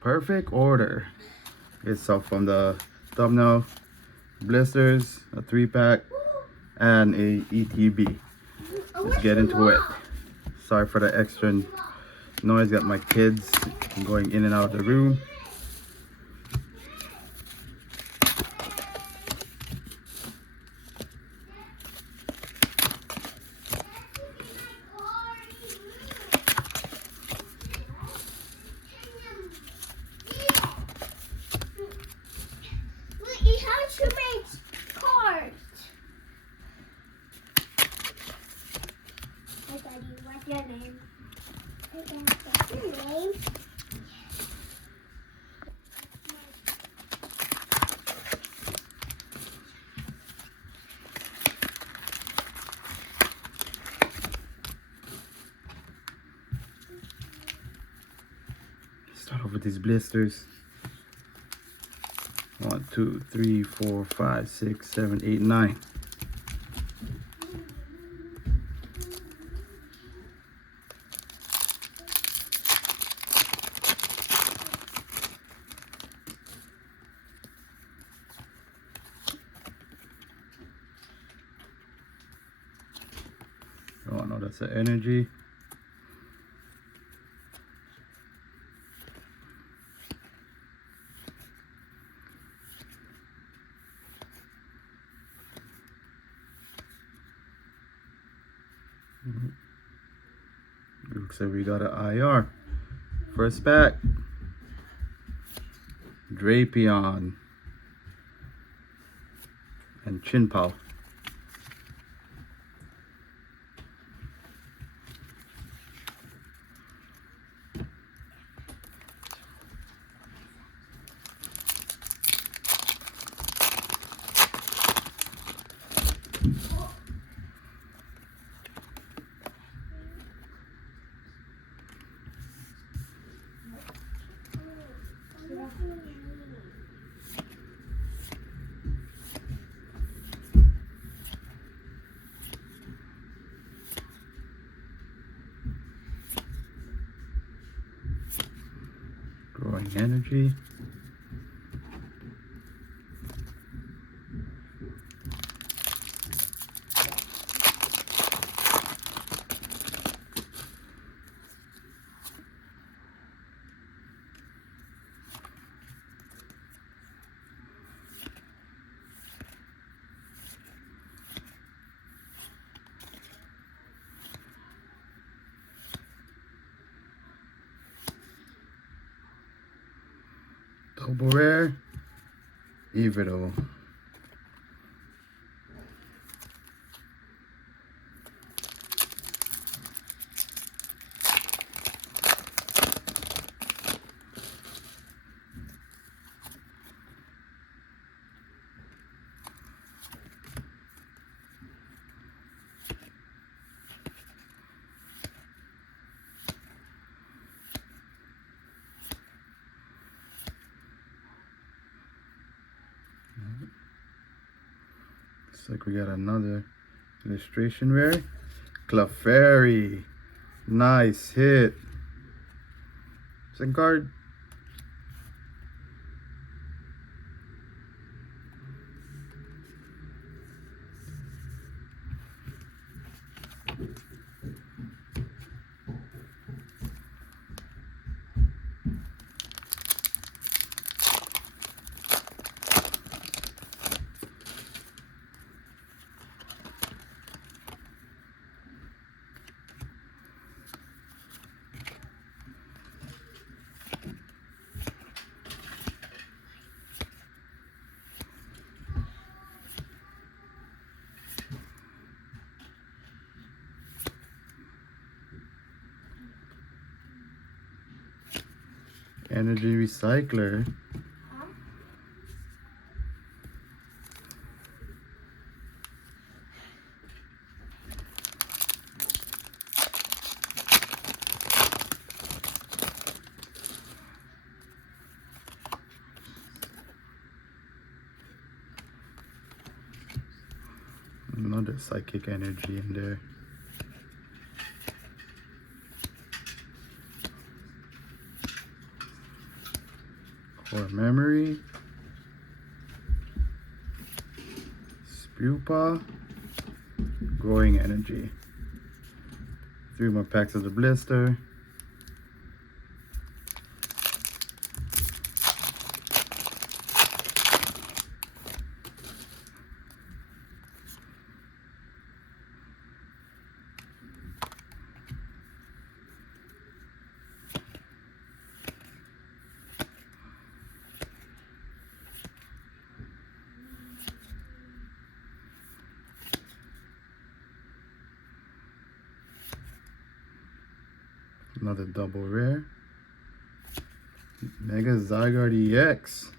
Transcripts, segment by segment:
Perfect order. It's all from the thumbnail, blisters, a 3-pack, and a ETB. Let's get into it. Sorry for the extra noise. Got my kids going in and out of the room. What's your name? What's your name? Start off with these blisters. 1, 2, 3, 4, 5, 6, 7, 8, 9. Oh no, that's the energy. Looks like we got an IR. First pack, Drapion and Chinpow. Growing energy. Double rare, Evito. Looks like we got another illustration rare. Clefairy. Nice hit. Second card. Energy recycler. Another psychic energy in there. Core Memory, Spupa, Growing Energy. 3 more packs of the blister. Another double rare. Mega Zygarde EX.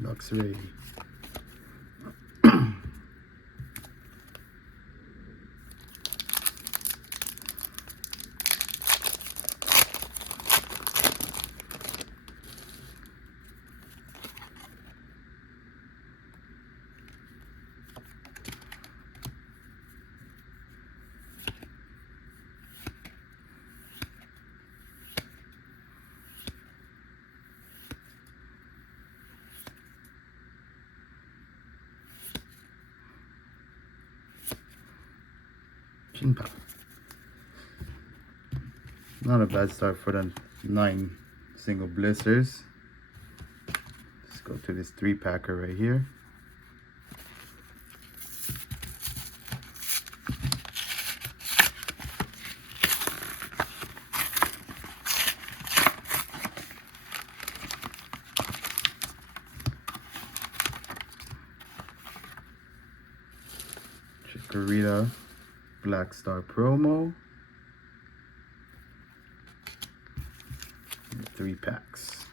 Luxray. Chinpa. Not a bad start for the 9 single blisters. Let's go to this 3-packer right here. Chikorita Black Star promo. 3 packs.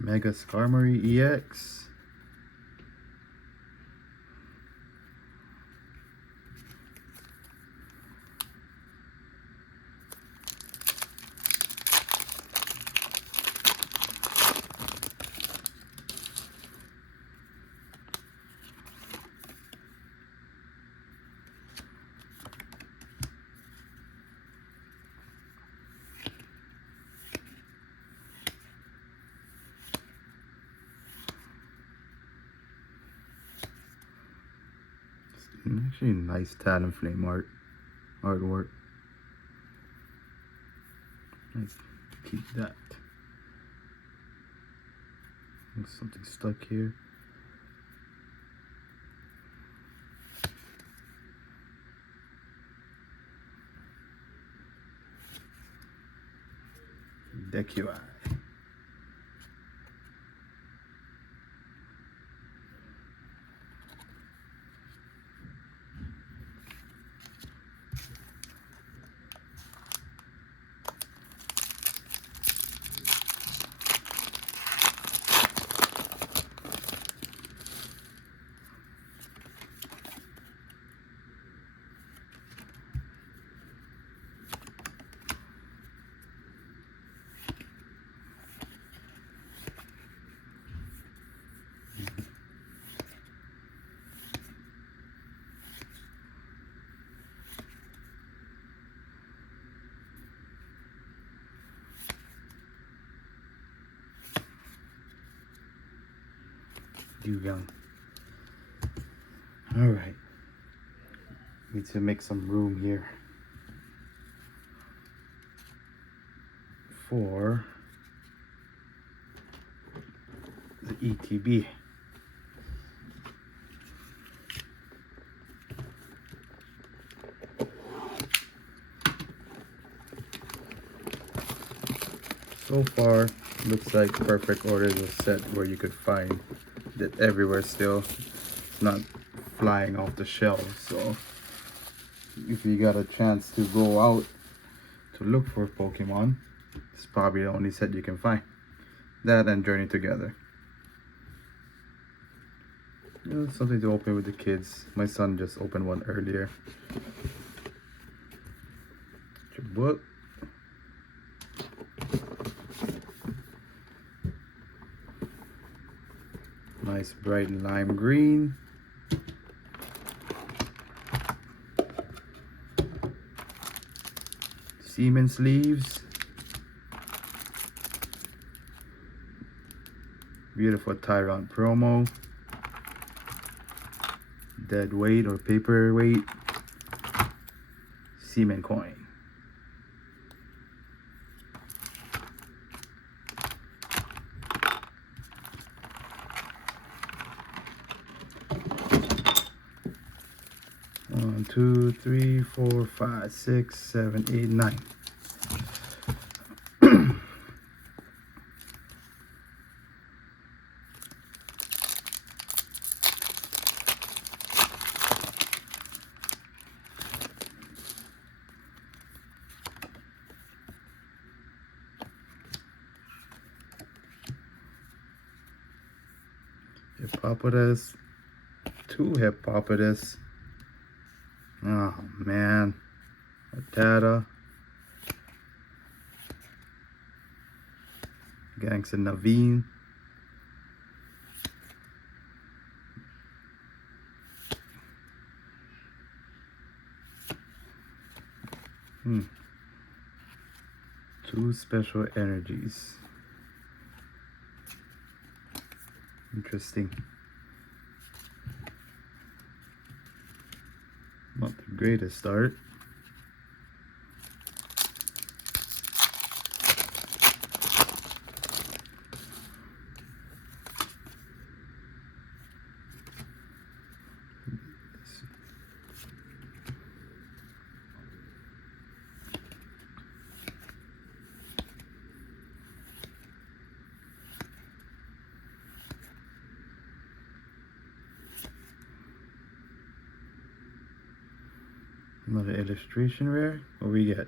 Mega Skarmory EX. Actually, nice Talonflame artwork. Let's keep that. There's something stuck here. Decuai. Dewgong. Alright. Need to make some room here for the ETB. So far, looks like perfect orders are set where you could find it everywhere still. It's not flying off the shelves, so if you got a chance to go out to look for Pokemon, it's probably the only set you can find. That and Journey Together. You know, something to open with the kids. My son just opened one earlier. Your book. Nice bright lime green. Siemens leaves. Beautiful Tyrant promo. Dead weight or paper weight. Seaman coin. One, two, three, four, five, 6, 7, 8, 9. Hippopotas, 2 Hippopotas. Oh man, Rattata, Gangsta Naveen, Two special energies. Interesting. Not the greatest start. Another illustration rare. What we get?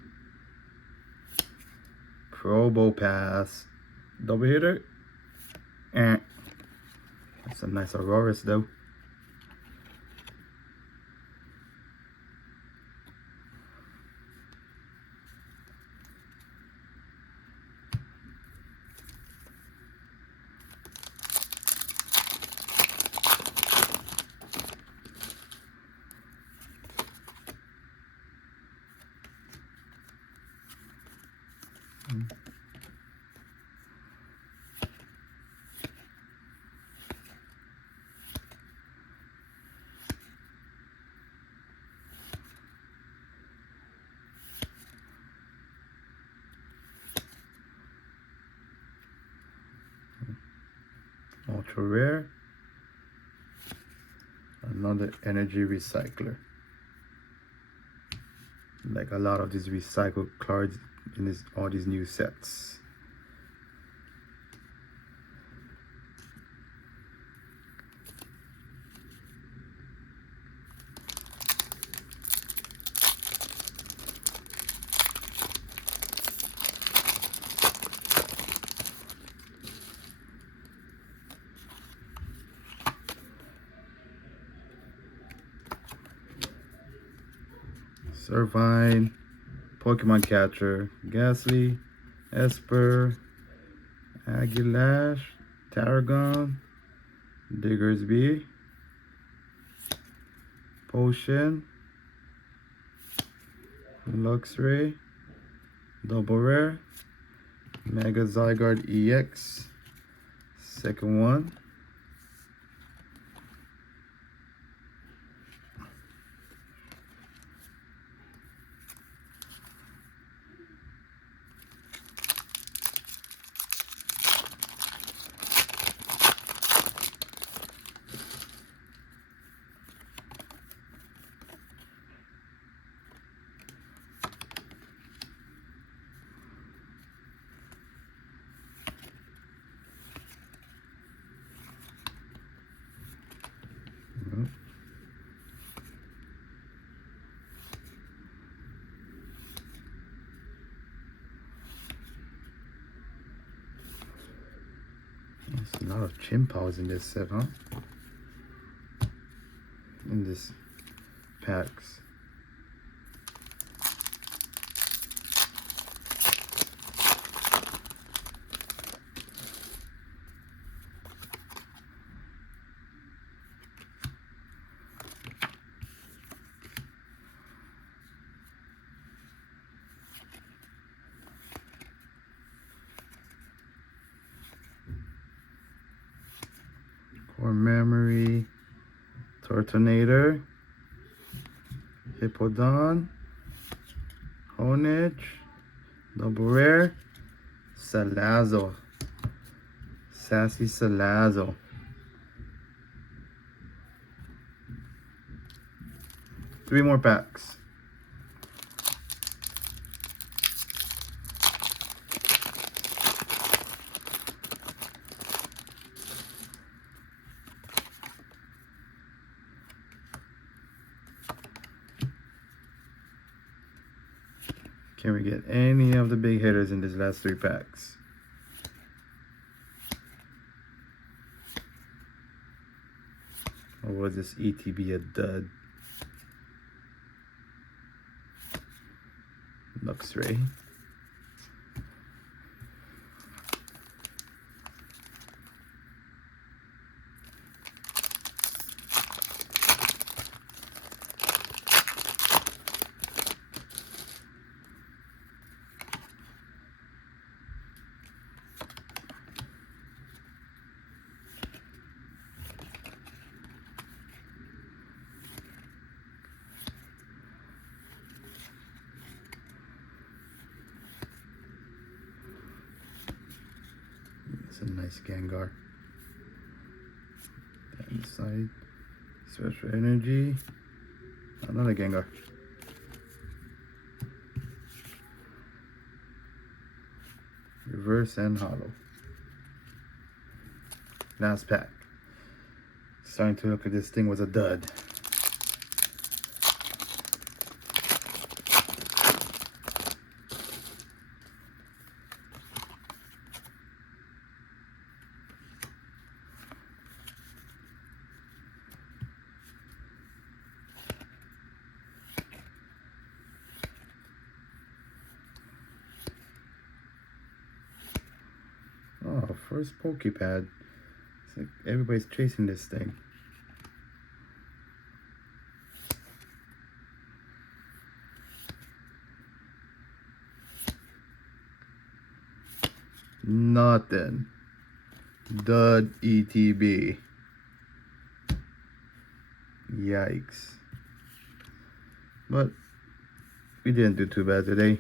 Probopass. Double hitter. That's a nice Aurorus though. Ultra rare. Another energy recycler. Like a lot of these recycled cards in all these new sets. Servine, Pokemon Catcher, Ghastly, Esper, Aguilash, Tarragon, Diggersby, Potion, Luxray, Double Rare, Mega Zygarde EX, second one, There's a lot of Chien-Paos in this set, huh? In this packs. Core Memory, Tortonator, Hippowdon, Honedge, Double Rare, Salazzle, Sassy Salazzle. Three more packs. Can we get any of the big hitters in these last three packs? Or was this ETB a dud? Luxray. It's a nice Gengar. And side, special energy. Another Gengar. Reverse and hollow. Last pack. Starting to look like this thing was a dud. Oh, first Pokepad. It's like everybody's chasing this thing. Nothing. Dud ETB. Yikes. But we didn't do too bad today.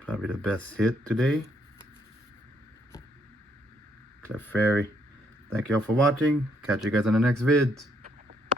Probably the best hit today. Clefairy. Thank you all for watching. Catch you guys on the next vids.